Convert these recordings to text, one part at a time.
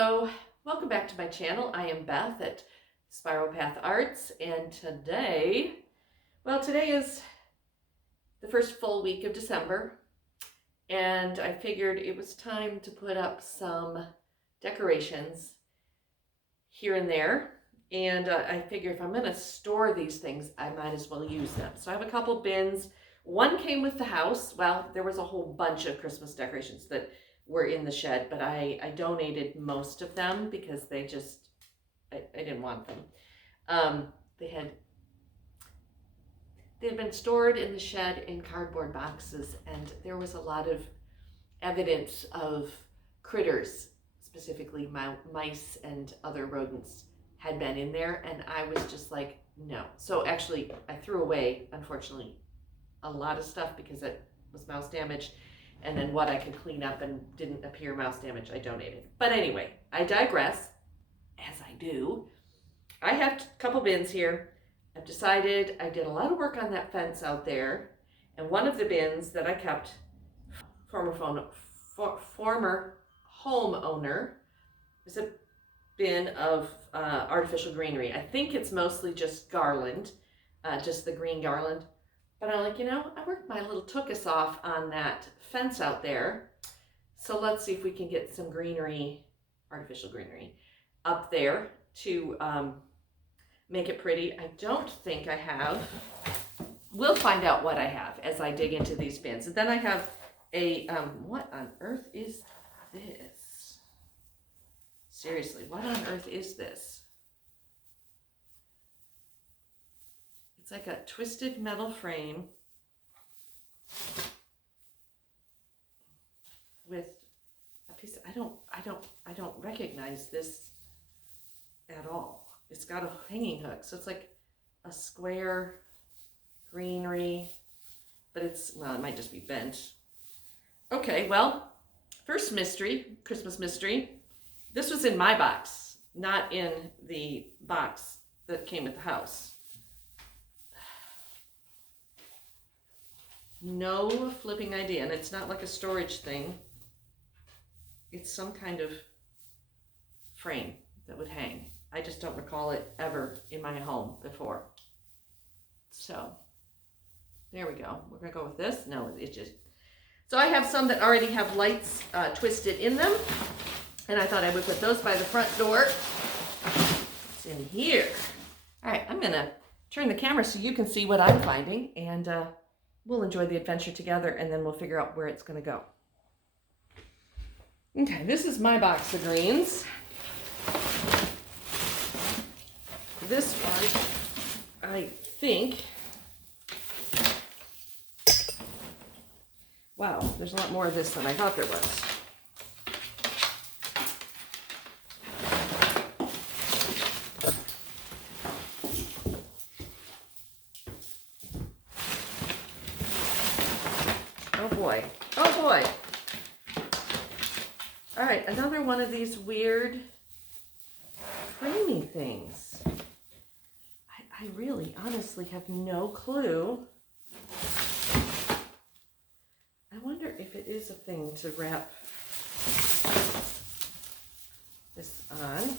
Hello, welcome back to my channel. I am Beth at Spiral Path Arts, and today is the first full week of December, and I figured it was time to put up some decorations here and there, and I figure if I'm going to store these things, I might as well use them. So I have a couple bins. One came with the house. Well, there was a whole bunch of Christmas decorations that were in the shed, but I donated most of them because I didn't want them. They had been stored in the shed in cardboard boxes, and there was a lot of evidence of critters, specifically mice and other rodents had been in there, and I was just like, no. So actually I threw away, unfortunately, a lot of stuff because it was mouse damage. And then what I could clean up and didn't appear mouse damage, I donated. But anyway, I digress, as I do. I have a couple bins here. I've decided I did a lot of work on that fence out there. And one of the bins that I kept, former homeowner, is a bin of artificial greenery. I think it's mostly just garland, just the green garland. But I'm like, I worked my little tookus off on that fence out there. So let's see if we can get some greenery, artificial greenery, up there to make it pretty. I don't think I have. We'll find out what I have as I dig into these bins. And then I have a, what on earth is this? Seriously, what on earth is this? It's like a twisted metal frame with a piece of, I don't recognize this at all. It's got a hanging hook, so it's like a square greenery, but well, it might just be bent. Okay, well, first mystery, Christmas mystery. This was in my box, not in the box that came with the house. No flipping idea, and it's not like a storage thing. It's some kind of frame that would hang. I just don't recall it ever in my home before. So there we go. We're gonna go with this. No, it's just, so I have some that already have lights twisted in them, and I thought I would put those by the front door. It's in here. All right, I'm gonna turn the camera so you can see what I'm finding, and we'll enjoy the adventure together, and then we'll figure out where it's going to go. Okay, this is my box of greens. This one, I think, wow, there's a lot more of this than I thought there was. Oh boy. All right, another one of these weird framing things. I really, honestly have no clue. I wonder if it is a thing to wrap this on.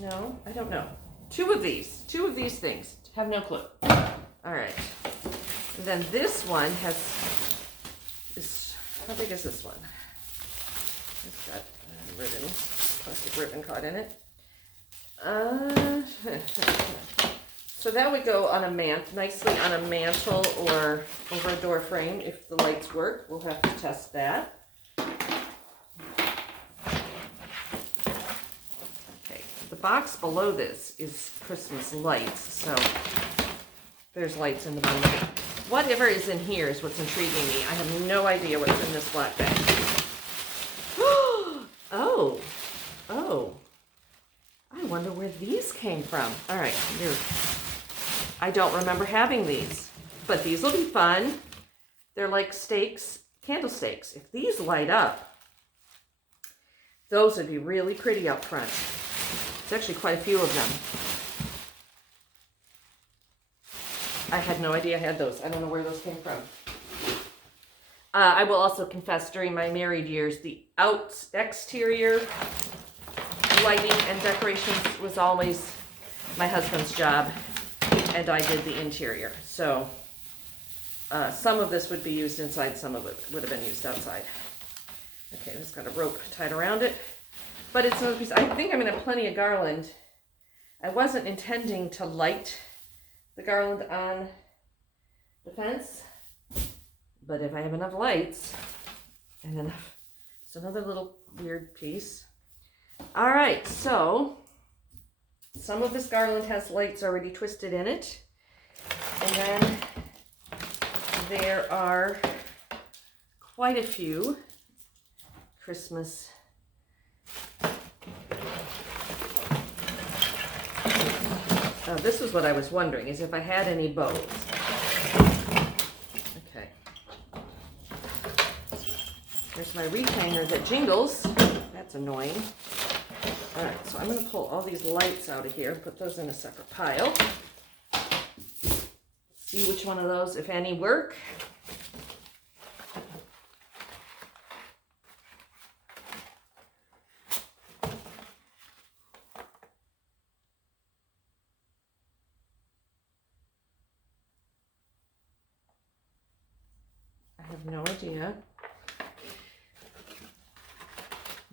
No, I don't know. Two of these things. Have no clue. All right. And then this one has this, how big is this one? It's got ribbon, plastic ribbon caught in it. So that would go on nicely on a mantle or over a door frame if the lights work. We'll have to test that. Okay, the box below this is Christmas lights, so there's lights in the bottom of it. Whatever is in here is what's intriguing me. I have no idea what's in this black bag. Oh. I wonder where these came from. All right, I don't remember having these, but these will be fun. They're like stakes, candlesticks. If these light up, those would be really pretty up front. There's actually quite a few of them. I had no idea I had those. I don't know where those came from. I will also confess, during my married years, the exterior lighting and decorations was always my husband's job, and I did the interior. So some of this would be used inside, some of it would have been used outside. Okay, this got a rope tied around it, but it's another piece. I think I'm gonna have plenty of garland. I wasn't intending to light the garland on the fence, but if I have enough lights and enough, it's another little weird piece. All right, so some of this garland has lights already twisted in it, and then there are quite a few Christmas this is what I was wondering, is if I had any bows. Okay. There's my retainer that jingles. That's annoying. All right, so I'm going to pull all these lights out of here, put those in a separate pile. See which one of those, if any, work. I have no idea.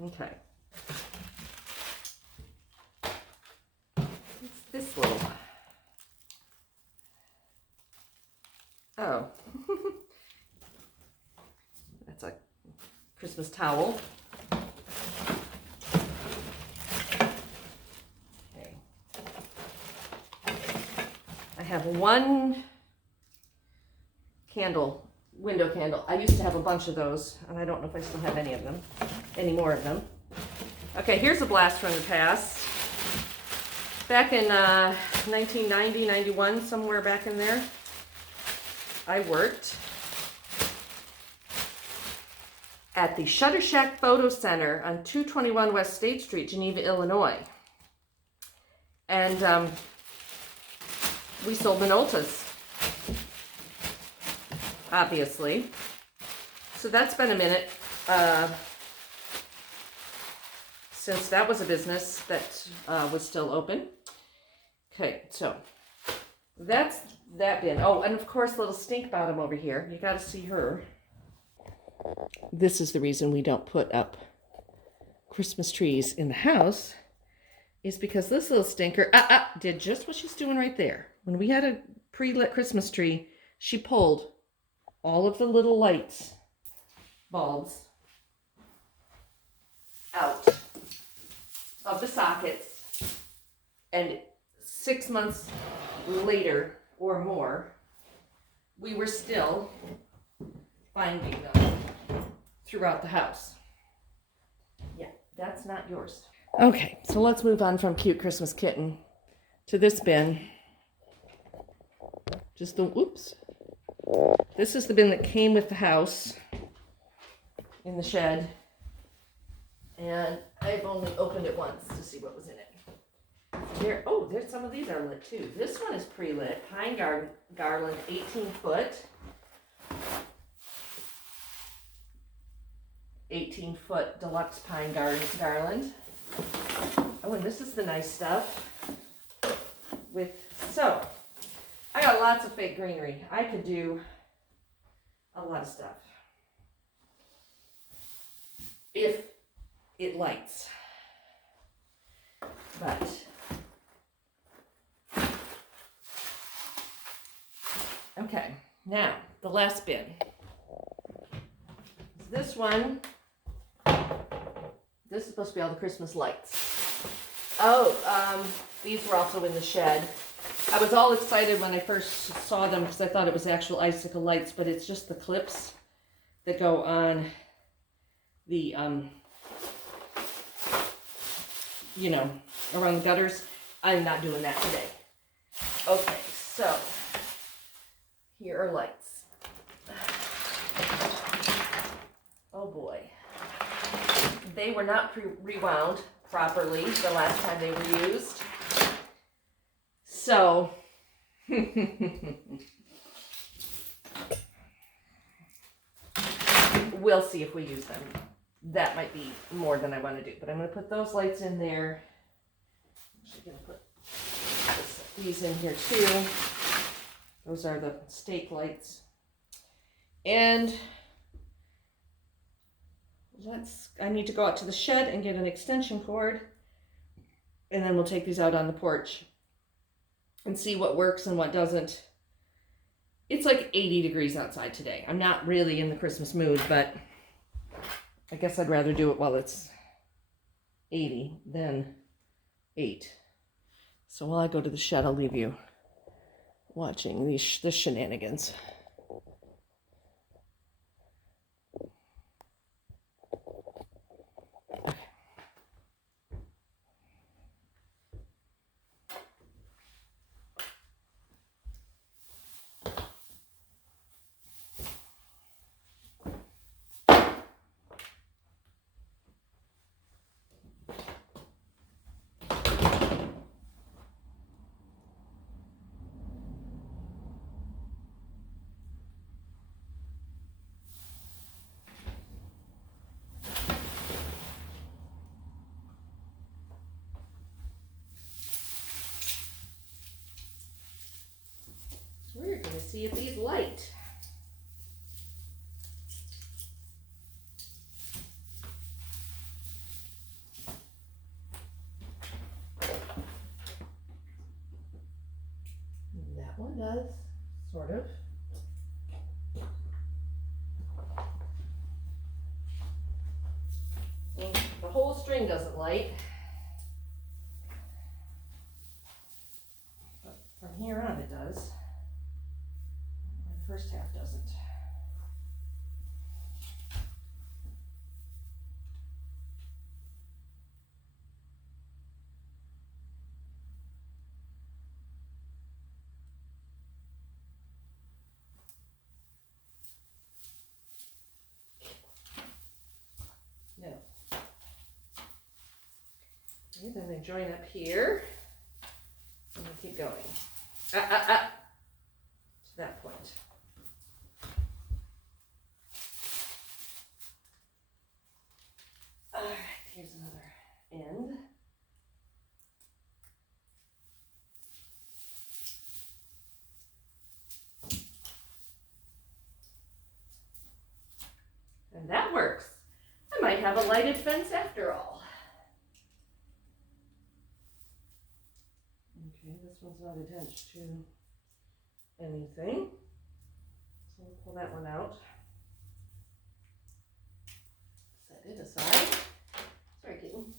Okay. What's this little? Oh. That's a Christmas towel. Okay. I have one candle. Window candle. I used to have a bunch of those, and I don't know if I still have any more of them. Okay, here's a blast from the past. Back in 1990, 91, somewhere back in there, I worked at the Shutter Shack Photo Center on 221 West State Street, Geneva, Illinois. And we sold Minoltas. Obviously. So that's been a minute since that was a business that was still open. Okay, so that's that bin. Oh, and of course, little stink bottom over here. You got to see her. This is the reason we don't put up Christmas trees in the house, is because this little stinker did just what she's doing right there. When we had a pre-lit Christmas tree, she pulled all of the little lights, bulbs, out of the sockets, and 6 months later or more, we were still finding them throughout the house. Yeah, that's not yours. Okay, so let's move on from cute Christmas kitten to this bin. Just the, whoops. This is the bin that came with the house in the shed, and I've only opened it once to see what was in it. There's some of these are lit too. This one is pre-lit. Pine garland, 18 foot. 18-foot deluxe pine garland. Oh, and this is the nice stuff. So, I got lots of fake greenery. I could do a lot of stuff if it lights. But okay, now the last bin. This one. This is supposed to be all the Christmas lights. These were also in the shed. I was all excited when I first saw them because I thought it was actual icicle lights, but it's just the clips that go on the, around the gutters. I'm not doing that today. Okay, so here are lights. Oh boy. They were not rewound properly the last time they were used. So, we'll see if we use them. That might be more than I want to do, but I'm going to put those lights in there. I'm actually going to put these in here too. Those are the stake lights. And I need to go out to the shed and get an extension cord, and then we'll take these out on the porch and see what works and what doesn't. It's like 80 degrees outside today. I'm not really in the Christmas mood, but I guess I'd rather do it while it's 80 than 8. So while I go to the shed, I'll leave you watching the shenanigans. We're going to see if these light. That one does, sort of. Well, the whole string doesn't light. But from here on it does. The first half doesn't. No. Okay, then they join up here. And we keep going. To that point. All right, here's another end. And that works. I might have a lighted fence after all. Okay, this one's not attached to anything. So we'll pull that one out. Set it aside. Sorry, kitten.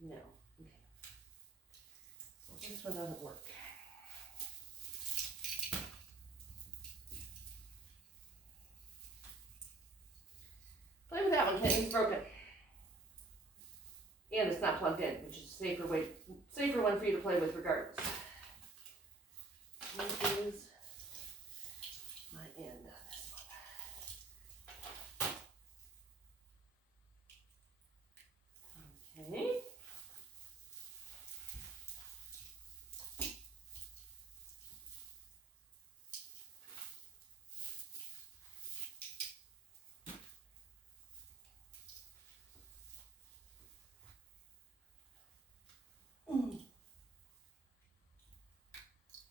No. Okay. So this one doesn't work. Play with that one, kitten. It's broken. And it's not plugged in, which is a safer one for you to play with regardless. This is my end on this one. Okay.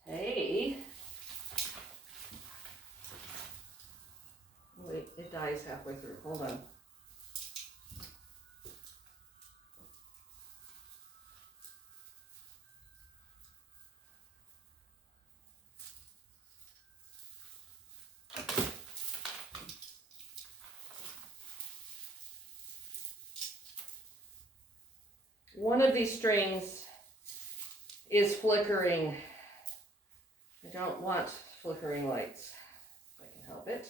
Hey. Wait, it dies halfway through. Hold on. One of these strings is flickering. I don't want flickering lights, if I can help it.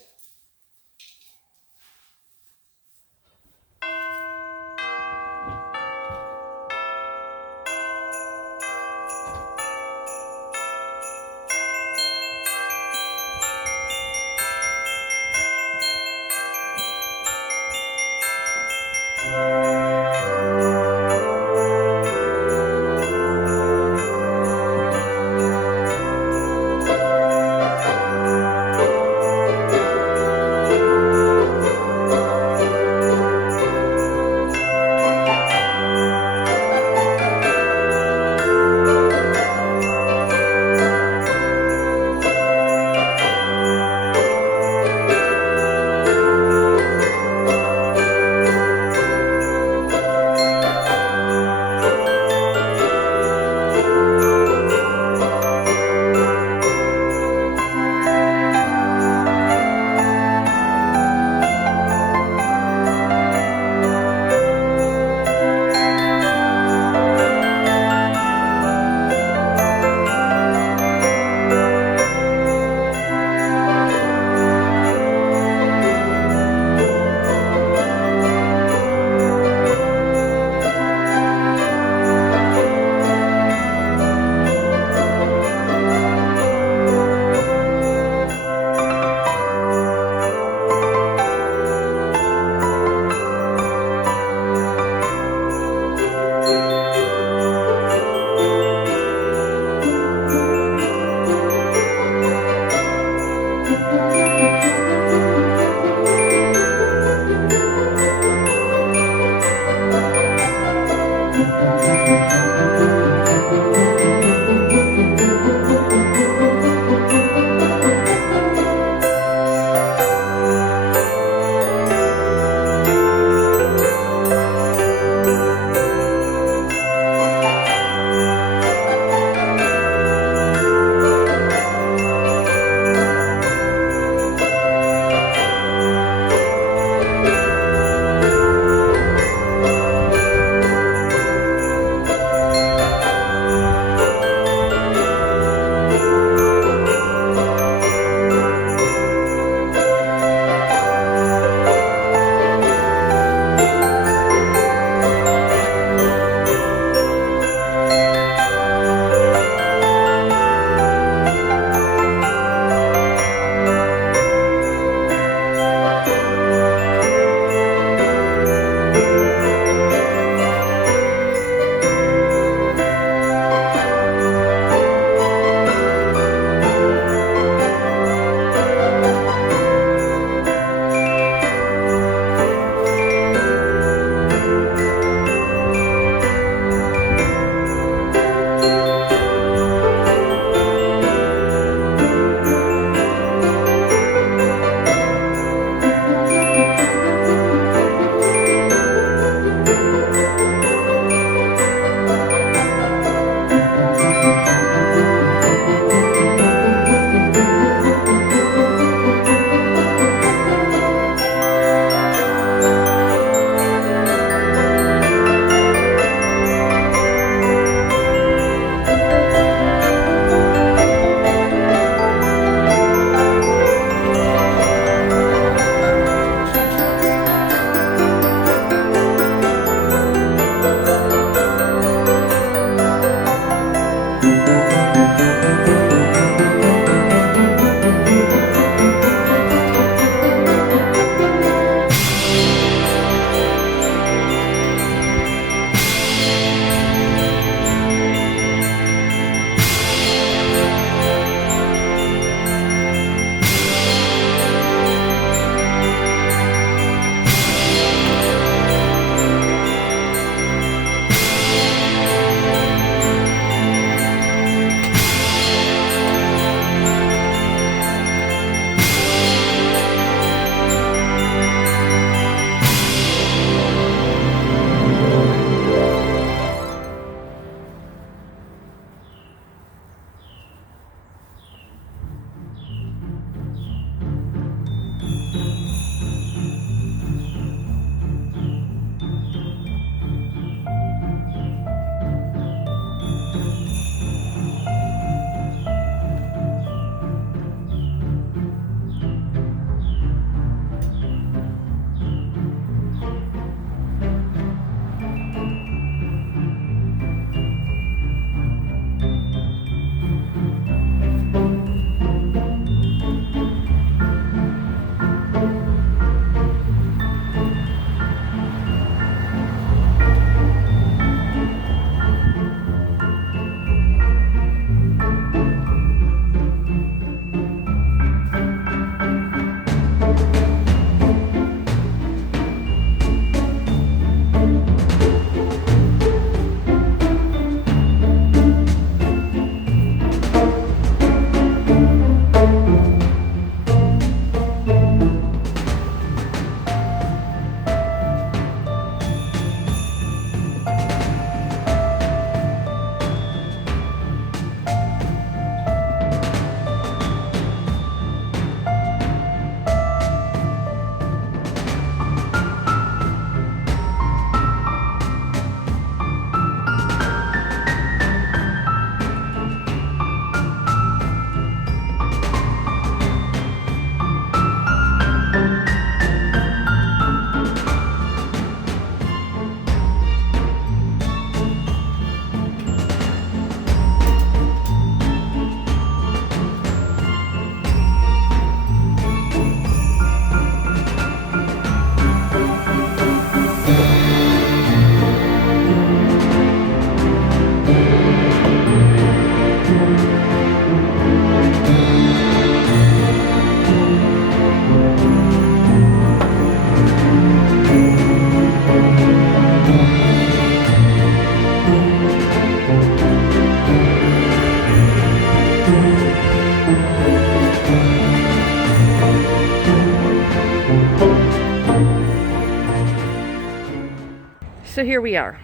so here we are.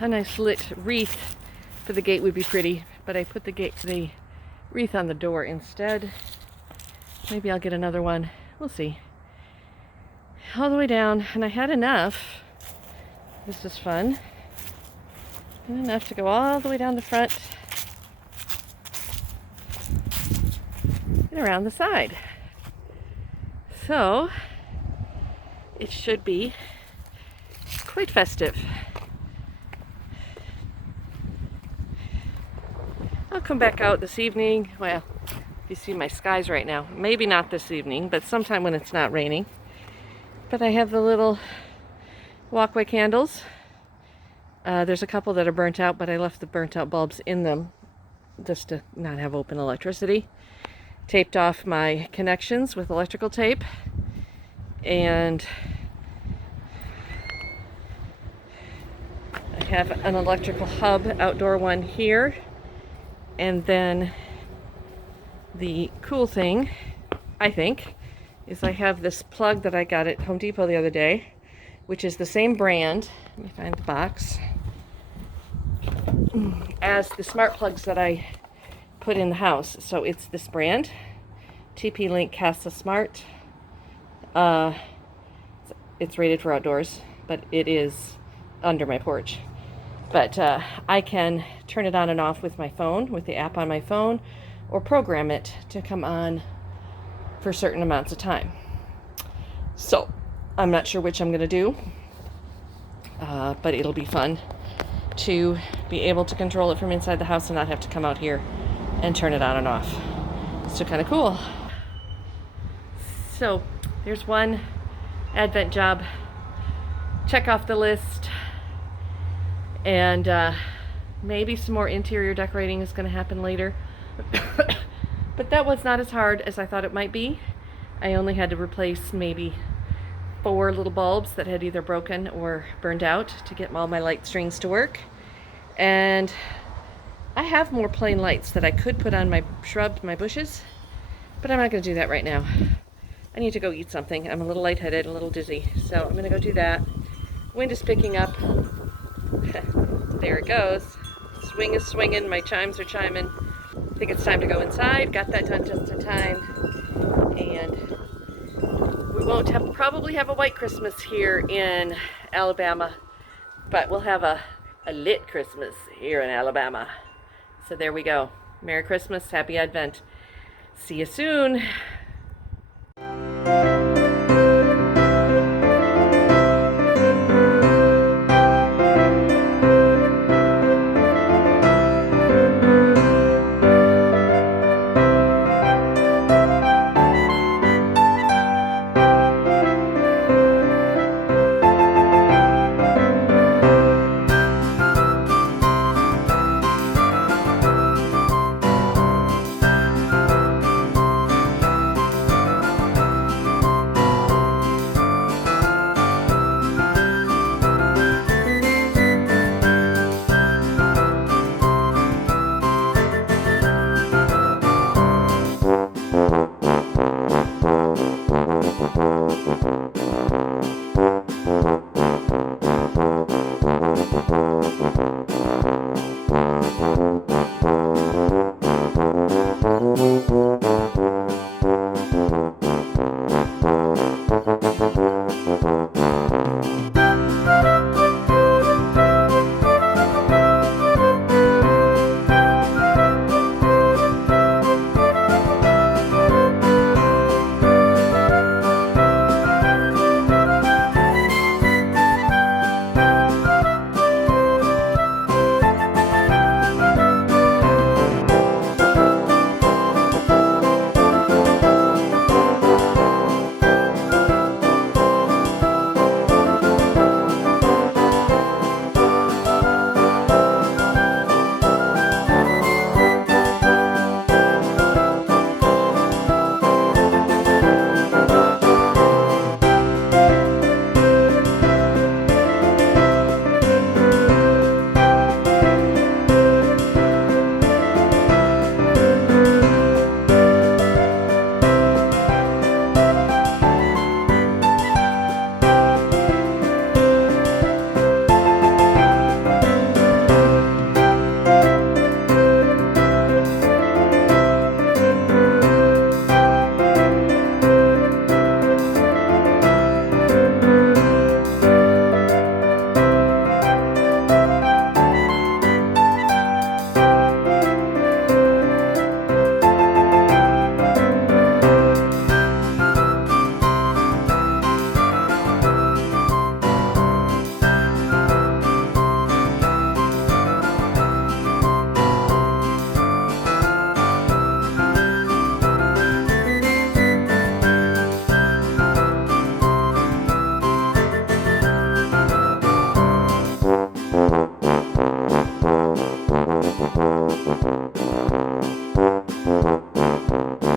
A nice lit wreath for the gate would be pretty, but I put the wreath on the door instead. Maybe I'll get another one. We'll see. All the way down, and I had enough. This is fun. And enough to go all the way down the front and around the side. So it should be quite festive. I'll come back out this evening. Well, you see my skies right now. Maybe not this evening, but sometime when it's not raining. But I have the little walkway candles. There's a couple that are burnt out, but I left the burnt out bulbs in them just to not have open electricity. Taped off my connections with electrical tape. And I have an electrical hub, outdoor one here. And then the cool thing, I think, is I have this plug that I got at Home Depot the other day, which is the same brand, let me find the box, as the smart plugs that I put in the house. So it's this brand, TP-Link Casa Smart. It's rated for outdoors, but it is under my porch. But I can turn it on and off with my phone, with the app on my phone, or program it to come on for certain amounts of time. So I'm not sure which I'm going to do, but it'll be fun to be able to control it from inside the house and not have to come out here and turn it on and off. So kind of cool. So there's one Advent job. Check off the list. And maybe some more interior decorating is going to happen later. But that was not as hard as I thought it might be. I only had to replace maybe 4 little bulbs that had either broken or burned out to get all my light strings to work. And I have more plain lights that I could put on my shrubs, my bushes, but I'm not going to do that right now. I need to go eat something. I'm a little lightheaded, a little dizzy, so I'm going to go do that. Wind is picking up. There it goes. Swing is swinging, my chimes are chiming. I think it's time to go inside. Got that done just in time. And we won't probably have a white Christmas here in Alabama, but we'll have a lit Christmas here in Alabama. So there we go. Merry Christmas, Happy Advent. See you soon.